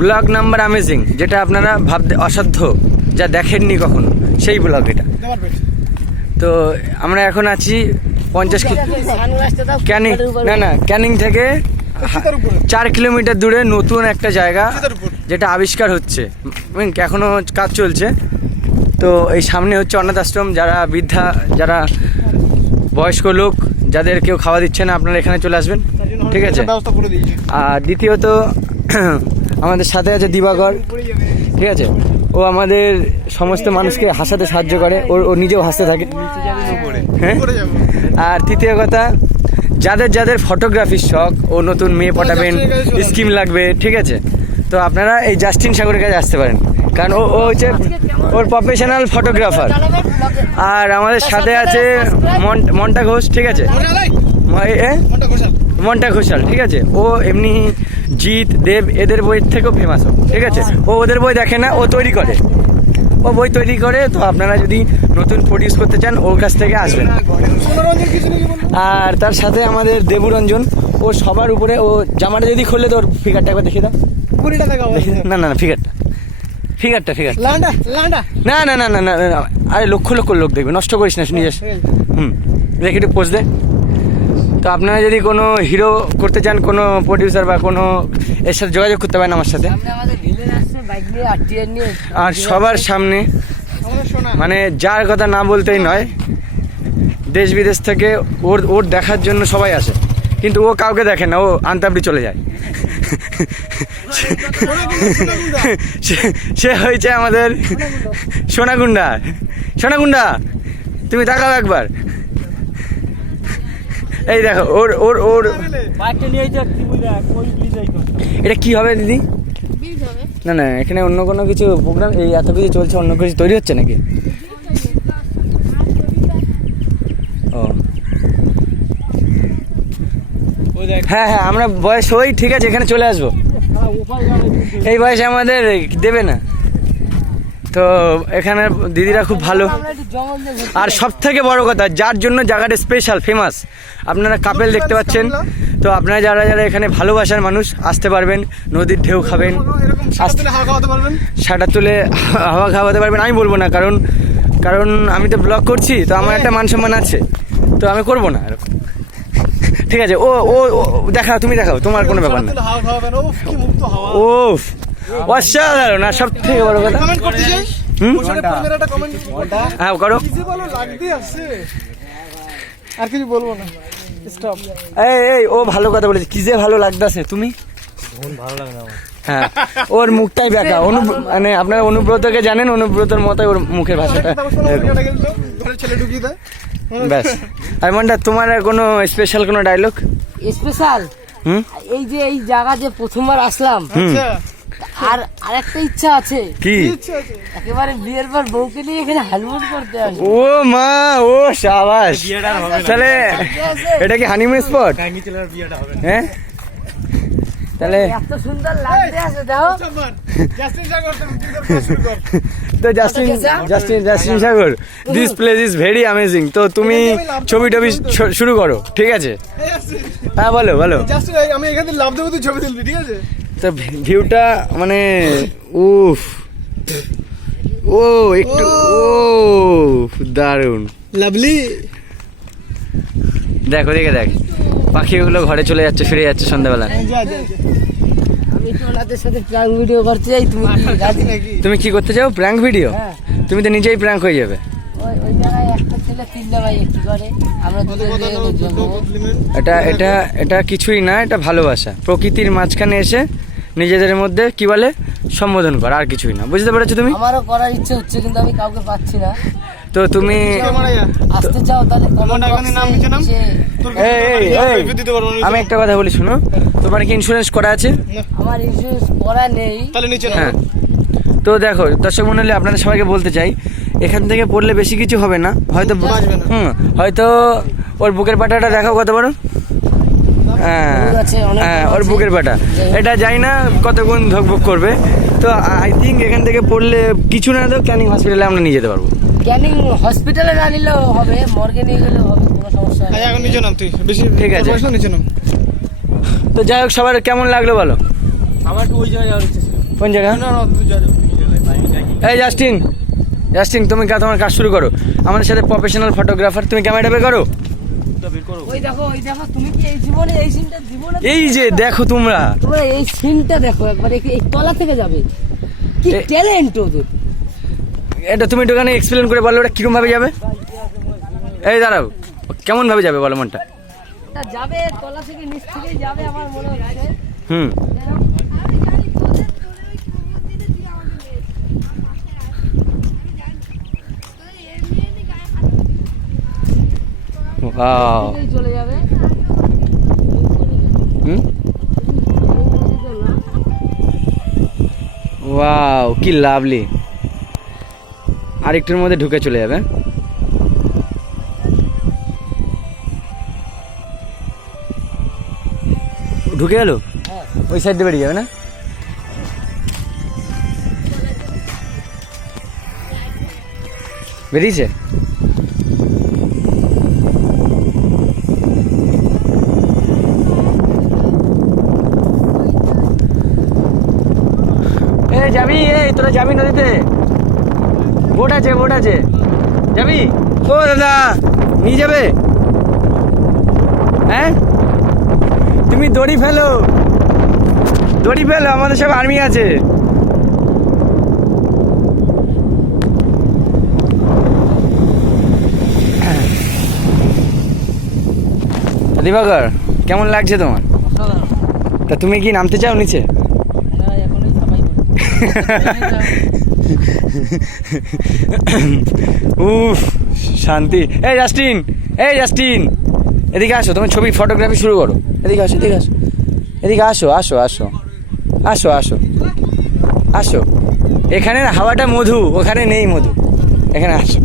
Blog number amazing, যেটা আপনারা ভাবতে অসাধ্য, যা দেখেননি কখনো, সেই ব্লগ এটা। তো আমরা এখন আছি 50 ক্যানিং, না ক্যানিং থেকে 4 কিলোমিটার দূরে নতুন একটা জায়গা যেটা আবিষ্কার হচ্ছে, এখনো কাজ চলছে। তো এই সামনে হচ্ছে অনাথ আশ্রম, যারা বৃদ্ধা, যারা বয়স্ক লোক, যাদের কেউ খাওয়া দিচ্ছে না, আপনারা এখানে চলে আসবেন, ঠিক আছে। আর দ্বিতীয়ত আমাদের সাথে আছে দিবাকর, ঠিক আছে। ও আমাদের সমস্ত মানুষকে হাসাতে সাহায্য করে, ও নিজেও হাসতে থাকে, হ্যাঁ। আর তৃতীয় কথা, যাদের যাদের ফটোগ্রাফির শখ, ও নতুন মেয়ে পটাবেন, স্কিম লাগবে, ঠিক আছে, তো আপনারা এই জাস্টিন সাগরের কাছে আসতে পারেন, কারণ ও হচ্ছে ওর প্রফেশনাল ফটোগ্রাফার। আর আমাদের সাথে আছে মন্টা ঘোষ, ঠিক আছে, মন্টা ঘোষাল, ঠিক আছে। ও এমনি জিৎ দেব এদের বইয়ের থেকেও ফেমাস, ঠিক আছে। ও ওদের বই দেখে না, ও তৈরি করে, ও বই তৈরি করে। তো আপনারা যদি নতুন প্রডিউস করতে চান, ওর কাছ থেকে আসবেন। আর তার সাথে আমাদের দেবুরঞ্জন, ও সবার উপরে, ও জামাটা যদি খুললে তোর ফিগারটা একবার দেখিয়ে দাও, না না ফিগারটা না না না না না, আরে লক্ষ লক্ষ লোক দেখবে, নষ্ট করিস না নিজের। দেখি একটু পোজ দে। তো আপনারা যদি কোনো হিরো করতে চান, কোনো প্রডিউসার বা কোনো এর সাথে যোগাযোগ করতে পারেন আমার সাথে। আর সবার সামনে, মানে যার কথা না বলতেই নয়, দেশ বিদেশ থেকে ওর দেখার জন্য সবাই আসে, কিন্তু ও কাউকে দেখে না, ও আন্তাবড়ি চলে যায়। সে হয়েছে আমাদের সোনাগুন্ডা, তুমি তাকাও একবার, এই দেখো ওর ওর ওর এটা কি হবে দিদি? না না, এখানে অন্য কোনো কিছু প্রোগ্রাম, এই এত কিছু চলছে, অন্য কিছু তৈরি হচ্ছে নাকি? ও হ্যাঁ, আমরা বয়স হই, ঠিক আছে, এখানে চলে আসবো। এই বয়সে আমাদের দেবে না। তো এখানে দিদিরা খুব ভালো। আর সব থেকে বড় কথা, যার জন্য জায়গাটা স্পেশাল ফেমাস, আপনারা কাপেল দেখতে পাচ্ছেন। তো আপনারা যারা যারা এখানে ভালোবাসার মানুষ, আসতে পারবেন, নদীর ঢেউ খাবেন, সাঁটার তুলে হাওয়া খাওয়াতে পারবেন। আমি বলবো না, কারণ আমি তো ব্লগ করছি, তো আমার একটা মান সম্মান আছে, তো আমি করবো না এরকম, ঠিক আছে। ও দেখাও, তুমি দেখাও, তোমার কোনো ব্যাপার না। ও অসাধারণ। আর সব থেকে বড় কথা, হ্যাঁ করো, আর কিছু বলবো না, স্টপ। এই ও ভালো কথা বলেছে, কি যে ভালো লাগতেছে, তুমি ভালো লাগে না। হ্যাঁ, ওর মুখটাই বেঁকা, মানে আপনারা অনুব্রতকে জানেন, অনুব্রতর মতো ওর মুখের ভাষাটা। ব্যাস। আর মনটা, তোমার কোনো স্পেশাল কোনো ডায়লগ? স্পেশাল এই যে এই জায়গা যে প্রথমবার আসলাম, আর আরেকটা ইচ্ছা আছে। কি? একেবারে বিয়ের পর বউকে নিয়ে এখানে হানিমুন করতে আসবো। ও মা, ও শাবাশ। তাহলে এটা কি হানিমুন স্পট? হ্যাঁ, তাহলে এত সুন্দর লাগতে আছে, দেখো। তো Justin Sagar, this place is very amazing. তো তুমি ছবি টবি শুরু করো, ঠিক আছে? হ্যাঁ বলো। আমি এখানে লাভ দেবো, তুই ছবি তুলবি, ঠিক আছে? তো ভিউটা মানে উফ, ও একটু দারুণ, লাভলি। দেখো দেখ, পাখিগুলো ঘরে চলে যাচ্ছে, ফিরে যাচ্ছে সন্ধ্যাবেলা। আমি তো ওনাদের সাথে প্র্যাঙ্ক ভিডিও করতে চাই, তুমি রাজি নাকি? তুমি কি করতে চাও? Prank video? তুমি তো নিজেই প্র্যাঙ্ক হয়ে যাবে। ওই জায়গায় একটা ছেলে 3টা ভাই একটু করে, আমরা এটা কিছুই না, এটা ভালোবাসা। প্রকৃতির মাঝখানে এসে নিজেদের মধ্যে কি বলে সম্বোধন করা, আর কিছুই না। বুঝতে পেরেছো তুমি? আমারও করার ইচ্ছে হচ্ছে, কিন্তু আমি কাউকে পাচ্ছি না। তো তুমি আসতে চাও তাহলে আমি একটা কথা বলি, শোনো, তোমার কি ইন্স্যুরেন্স করা আছে? আমার ইন্স্যুরেন্স করা নেই। হ্যাঁ, তো দেখো দর্শক মণ্ডলী, আপনাদের সবাইকে বলতে চাই, এখান থেকে পড়লে বেশি কিছু হবে না, হয়তো ওর বুকের পাটাটা দেখাও কত বড়। হ্যাঁ, ওর বুকের পাটা, এটা জানি না কতক্ষণ ধকভক করবে। তো আই থিঙ্ক এখান থেকে পড়লে কিছু না, তো ক্যানিং হসপিটালে আমরা নিয়ে যেতে পারবো। ক্যানিং হসপিটালে না নিলেও হবে, মর্গে নিয়ে গেলেও হবে, কোনো সমস্যা নেই। এখন নিচে নাম, তুই বেশি, ঠিক আছে, নিচে নাম। তো যাই হোক, সবার কেমন লাগলো বলো? আমার একটু ওই জায়গায় যাওয়ার ইচ্ছে ছিল। কোন জায়গা? না না তুই যা এই জাস্টিন, জাস্টিন তুমি তোমার কাজ শুরু করো। আমাদের সাথে প্রফেশনাল ফটোগ্রাফার, তুমি ক্যামেরাটা বের করো। ওই দেখো তুমি কি এই জীবনে এই সিনটা এই যে দেখো তোমরা, তোমরা এই সিনটা দেখো একবার, এই তলা থেকে যাবে, কি ট্যালেন্ট ওদের। এটা তুমি একটু ওখানে এক্সপ্লেন করে বলো, ওটা কিরকম ভাবে যাবে? এই দাঁড়াও, কেমন ভাবে যাবে বলো মনটা? এটা যাবে তলা থেকে, নিচ থেকেই যাবে আমার মনে হচ্ছে। হুম, ওয়াও, থেকেই চলে যাবে। হুম, ওয়াও কি লাভলি। আরেকটুর মধ্যে ঢুকে চলে যাবে। ঢুকে গেল, ওই সাইড দিয়ে বেরিয়ে যাবে না? বেরিয়েছে। এই যাবি? এই তোরা যাবি নদীতে? বোট আছে, বোট আছে, যাবি? ও দাদা, নিয়ে যাবে? হ্যাঁ, তুমি দড়ি ফেলো, দড়ি ফেলো, আমাদের সব আর্মি আছে। দিবাকর, কেমন লাগছে তোমার? তা তুমি কি নামতে চাও নিচে? উফ শান্তি। এই জাস্টিন, এই জাস্টিন, এদিকে আসো, তোমার ছবি ফটোগ্রাফি শুরু করো। এদিকে আসো, এদিকে আসো, এদিকে আসো, আসো আসো আসো আসো আসো। এখানের হাওয়াটা মধু, ওখানে নেই মধু, এখানে আসো।